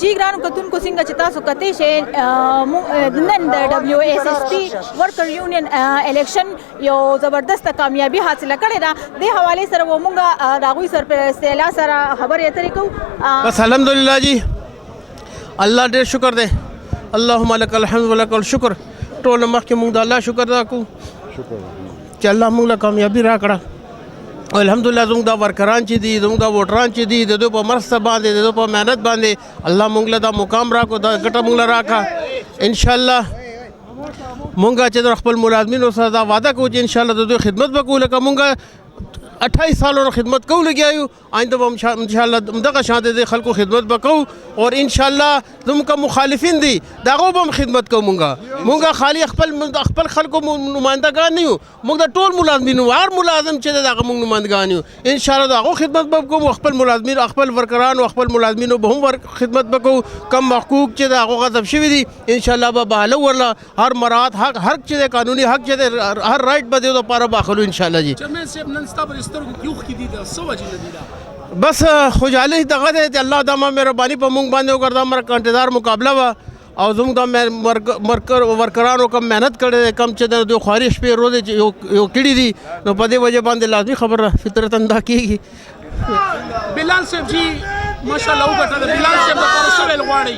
جی ګرانو کتونکو څنګه چې تاسو کتئ شئ نن د WSSP ورکر یونین الیکشن یو زبردسته کامیابي حاصله کړې ده. دې حوالې سره به موږ د هغوی سرپرست اعلی سره خبرې اترې کوو. بس الحمدلله جی الله ډېر شکر دی. اللهم لك الحمد ولك الشکر. ټول مخکې موږ د الله شکر ادا کوو چې الله موږ له کامیابي راکړه. الحمدلله زموږ دا ورکران چې دي زموږ دا ووټران چې دي د دوی په مرسته باندې د دوی په محنت باندې الله موږ له دا مقام راکړو دا ګټه موږ له راکړه. انشاءالله موږ چې د خپل ملازمینو سره دا وعده کوو چې انشاءالله د دوی خدمت به کوو لکه موږ 28 سالونو خدمت کوو لګیا یو. آینده به انشاءالله دغه شان د خلکو خدمت به کوو اور انشاءالله زموږ مخالفین دي د هغو به هم خدمت کوو. موږ خالي خپل خلکو نمایندګان نه یو موږ د ټول ملازمینو هر ملازم چې د هغه موږ نمایندګان یو. انشاءالله د هغو خدمت به کوو خپل ملازمین خپل ورکران او خپل ملازمینو به هم خدمت به کوو. کم حقوق چې د هغو غصب شوي دي انشاءالله به بحاله ورله هر مراعات حق هر چې د قانوني حق چې د هر رایټ به د لپاره باخلو انشاءالله جی. بس خوشحالي دغه دی چې الله دا مهرباني په موږ باندې وکړه. دا مر کانټدار مقابله وه او زموږ د ورکرانو کم محنت کړی دی کم چې د دوی خواري شپې ورځې یو کړي دي نو په دې وجه باندې لازمي خبره فطرتاً دا کېږي. بلال صاحب جی ماشاءالله وګټله. بلال صاحب دپاره څه ویل غواړئ؟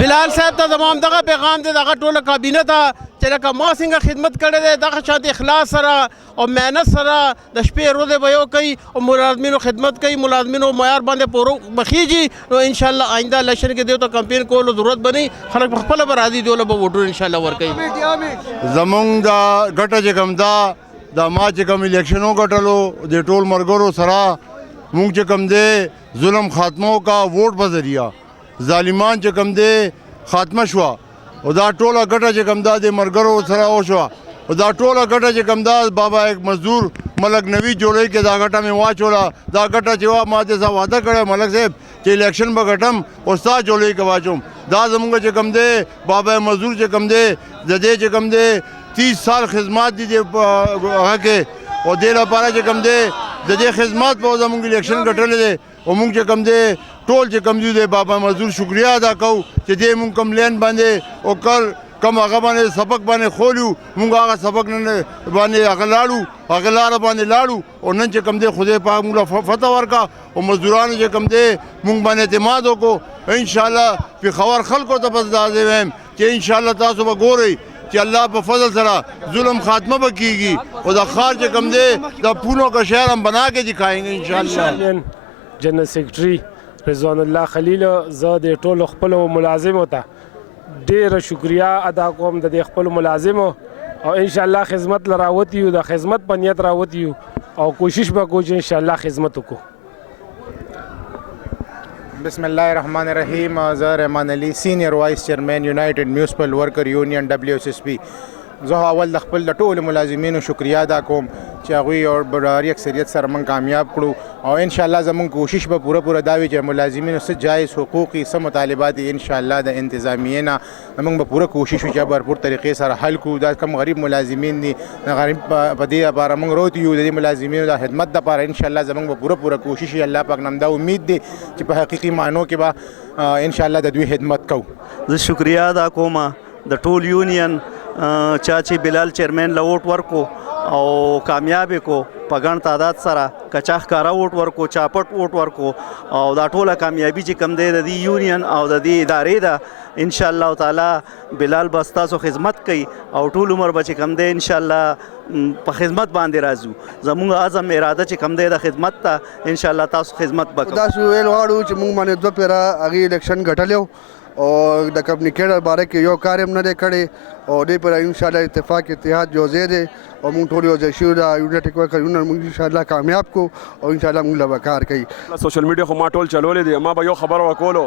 بلال صاحب ته زما همدغه پیغام دی دغه ټوله کابینه ته چې لکه ما څنګه خدمت کړی دی دغه شان اخلاص سره او محنت سره د شپې ورځې به یو کوي او ملازمینو خدمت کوي ملازمینو معیار باندې پورو بخیږي نو انشاءالله آئنده الیکشن کې دیو ته کمپین کولو ضرورت به نه خلک په خپله به راځي دیوله به ووټونه انشاءالله ورکوي. زمونږ دا ګټه چې کوم دا ما چې کوم الیکشن وګټلو د ټول ملګرو سره مونږ چې کوم دی ظلم خاتمو کا ووټ په ذریعہ ظالمان چې کوم دی خاتمه شوه او دا ټوله ګټه چې کوم دا د ملګرو سره وشوه او دا ټوله ګټه چې کوم دا بابا ایک مزدور ملک نوی جوړی کې دا ګټه مې واچوله. دا ګټه چې وا ما دې سره وعده کړی ملک صاحب چې الیکشن به ګټم او ستا جوړی کې واچوم. دا زمونږ چې کوم دی بابا مزدور چې کوم دی د دې چې کوم دی 30 سال خدمات دي هغه کې او دې لپاره چې کوم دی د دې خدمات په زمونږ الیکشن ګټلی دی او مونږ چې کوم دی ټول چې کوم دی بابا مزدور شکریا ادا کوو چې دې مونږ کوم لین باندې او کم هغه باندې سبق باندې خولیو مونږ هغه سبق نن باندې هغه لاړو هغه لاره باندې لاړو او نن چې کوم دی خدای پاک موږ فتح ورکا او مزدورانو چې کوم دی مونږ باندې اعتماد وکړو. انشاءالله پېښور خلکو ته بس دا وایم چې انشاءالله تاسو به ګورئ چې الله په فضل سره ظلم خاتمه به کیږي او د ښار چې کوم دی د پونو کا شهر هم بنا کے دکھائیں گے انشاءالله. جنرل سیکرټري رضوان الله خلیل زه د ټولو خپلو ملازمو ته ډېره شکریا ادا کوم د دې خپلو ملازمو او انشاءالله خدمت له راوتي یو د خدمت په نیت راوتي یو او کوشش به کوو چې انشاءالله خدمت وکړو. بسم الله الرحمن الرحیم. زه رحمان علي سینیر وایس چیرمین یونایټډ میونسپل ورکر یونین WSSP. زه اول د خپل د ټولو ملازمینو شکریا ادا کوم چې هغوی او بډاري اکثریت سره موږ کامیاب کړو او انشاءالله زموږ کوشش به پوره دا وي چې ملازمینو څه جایز حقوقي څه مطالبات دي انشاءالله د انتظامیې نه موږ به پوره کوشش وکړو چې بھرپور طریقې سره حل کړو. دا کم غریب ملازمین دي غریب په دې لپاره موږ روتي یو د دې ملازمینو د خدمت لپاره انشاءالله زموږ به پوره کوشش وي. الله پاک نام دا امید دی چې په حقیقي معنو کې به انشاءالله د دوی خدمت کوو. زه شکریا ادا کوم د ټول یونین چا چې بلال چیرمین له ووټ ورکو او کامیاب کو په ګڼ تعداد سره کچا ښکاره ووټ ورکو چاپټ ووټ ورکو او دا ټوله کامیابي چې کوم دی د دې یونین او د دې ادارې ده انشاءالله تعالی بلال به ستاسو خدمت کوي او ټول عمر به چې کوم دی انشاءالله په خدمت باندې راځو. زموږ عزم اراده چې کوم دی د خدمت ته انشاءالله تاسو خدمت به کوو. تاسو ویل غواړو چې موږ باندې 2 پیره هغې الیکشن ګټلی او د کمپنی کېډر باره کې یو کار هم نه دی کړی او دې پر انشاءالله اتفاق اتحاد یو ځای دی او موږ ټول یو ځای شوي دا یونیټ ورکر یونین موږ انشاءالله کامیاب کو او انشاءالله موږ له به کار کوي. سوشل میډیا خو ما ټول چلولی دی ما به یو خبره وکولو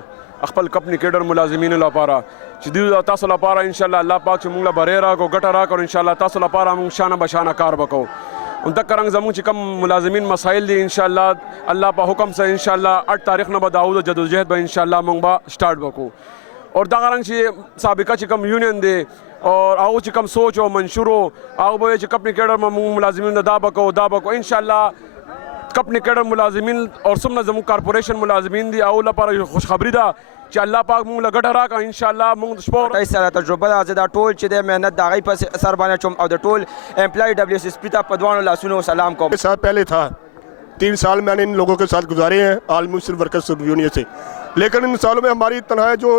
خپل کمپنی کېډر ملازمینو لپاره چې دوی تاسو لپاره انشاءالله الله پاک چې موږ له بری راکړو ګټه راکړو انشاءالله تاسو لپاره موږ شانه بشانه کار وکړو. دغه رنګ زموږ چې کوم ملازمین مسایل دي انشاءالله الله په حکم سره انشاءالله 8 تاریخ نه به داود جدوجہد به انشاءالله موږ به سٹارټ وکړو. اور دغه رنګ چې سابقه چې کوم یونین دی اور هغه چې کوم سوچ او منشور هغه به چې کمپنی کېډر ملازمین دا به کوو انشاءالله کپنی کیډر ملازمین او څومره زموږ کارپوریشن ملازمین دي او لپاره خوشخبری ده چې الله پاک موږ له ګټه راکړه ان شاء الله موږ شپه ورځ سره تجربه ده زه دا ټول چې د مهنت د هغې په سر باندې چوم او د ټول امپلای WSSP ته په دواړو لاسونو سلام کوم. साल पहले था 3 साल मैंने इन लोगों के साथ गुजारे हैं ऑल मुस्लिम वर्कर्स यूनियन से, लेकिन इन सालों में हमारी तनख्वाह जो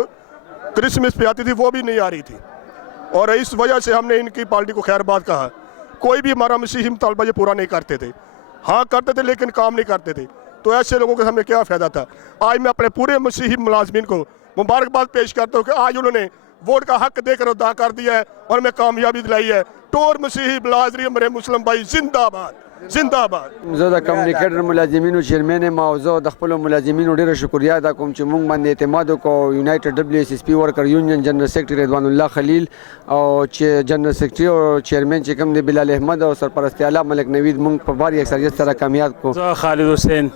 क्रिसमस पे आती थी वो भी नहीं आ रही थी और इस वजह से हमने इनकी पार्टी को खैरबाद कहा. कोई भी हमारा मसीही मुतालबा ये पूरा नहीं करते थे, हाँ करते थे लेकिन काम नहीं करते थे, तो ऐसे लोगों के हमें क्या फ़ायदा था. आज मैं अपने पूरे मसीही मुलाजमीन को मुबारकबाद पेश करता हूँ कि आज उन्होंने वोट का हक देकर अदा कर दिया है और हमें कामयाबी दिलाई है. टोर मसीही बिलाजरी हमारे मुस्लिम भाई जिंदाबाद जिंदाबाद. زه د کمپنی کیډر ملازمینو چیرمن یم او زه د خپلو ملازمینو ډېره شکریا ادا کوم چې موږ باندې اعتماد وکړو. یونایټډ WSSP ورکر یونین جنرال سیکرټري رضوان الله خلیل او چې جنرال سیکرټري او چیرمن چې کوم دی بلال احمد او سرپرست اعلی ملک نوید موږ په باري اکثریت سره کامیاب کو. زه خالد حسین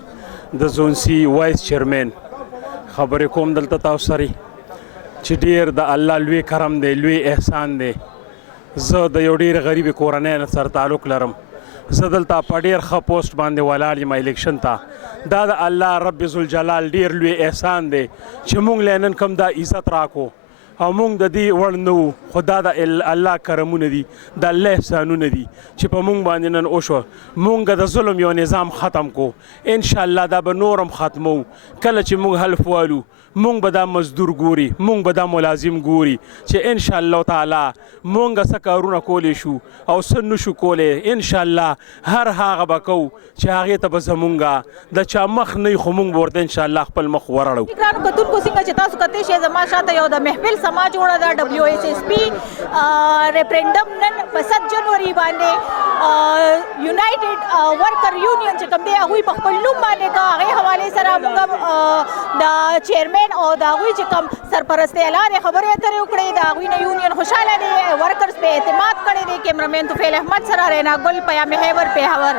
د زون سی وایس چیرمن خبرې کوم دلته تاسو سره چې ډېر د الله لوی کرم دی لوی احسان دی. زه د یو ډېر غریب کورنۍ سره تعلق لرم. زه دلته په ډېر ښه پوسټ باندې ولاړ یم الیکشن ته. دا د الله رب ذوالجلال ډېر لوی احسان دی چې موږ له نن کوم دا عزت راکو او موږ د دې وړ نه وو، خو دا د الله کرمونه دي، د الله احسانونه دي چې په موږ باندې نن وشوه. موږ د ظلم یو نظام ختم کو، انشاءالله دا به نورم ختمو. کله چې موږ حلف والو مونږ به دا مزدور ګوري، مونږ به دا ملازم ګوري چې انشاءالله تعالی مونږ څه کارونه کولی شو او څه نشو کولی. انشاءالله هر هغه به کوو چې هغې ته به زمونږ د چا مخ نه وي، خو مونږ به ورته انشاءالله خپل مخ ورړو. ګرانو کتونکو څنګه چې تاسو کتلی شئ زما شاته یو د محفل سما جوړه ده WSSP ریفرنډم نن په 7 جنوري باندې یونایټډ ورکر یونین چې کوم دی هغوی په خپل نوم باندې که هغې حوالې سره موږ د چیرمن او د هغوی چې کوم سرپرست اعلان خبرې اترې وکړې د هغوی نه یونین خوشحاله دی، ورکرز په اعتماد کړی دی. کیمرامین توفیل احمد سره رینا ګل پیام خیبر پېښور.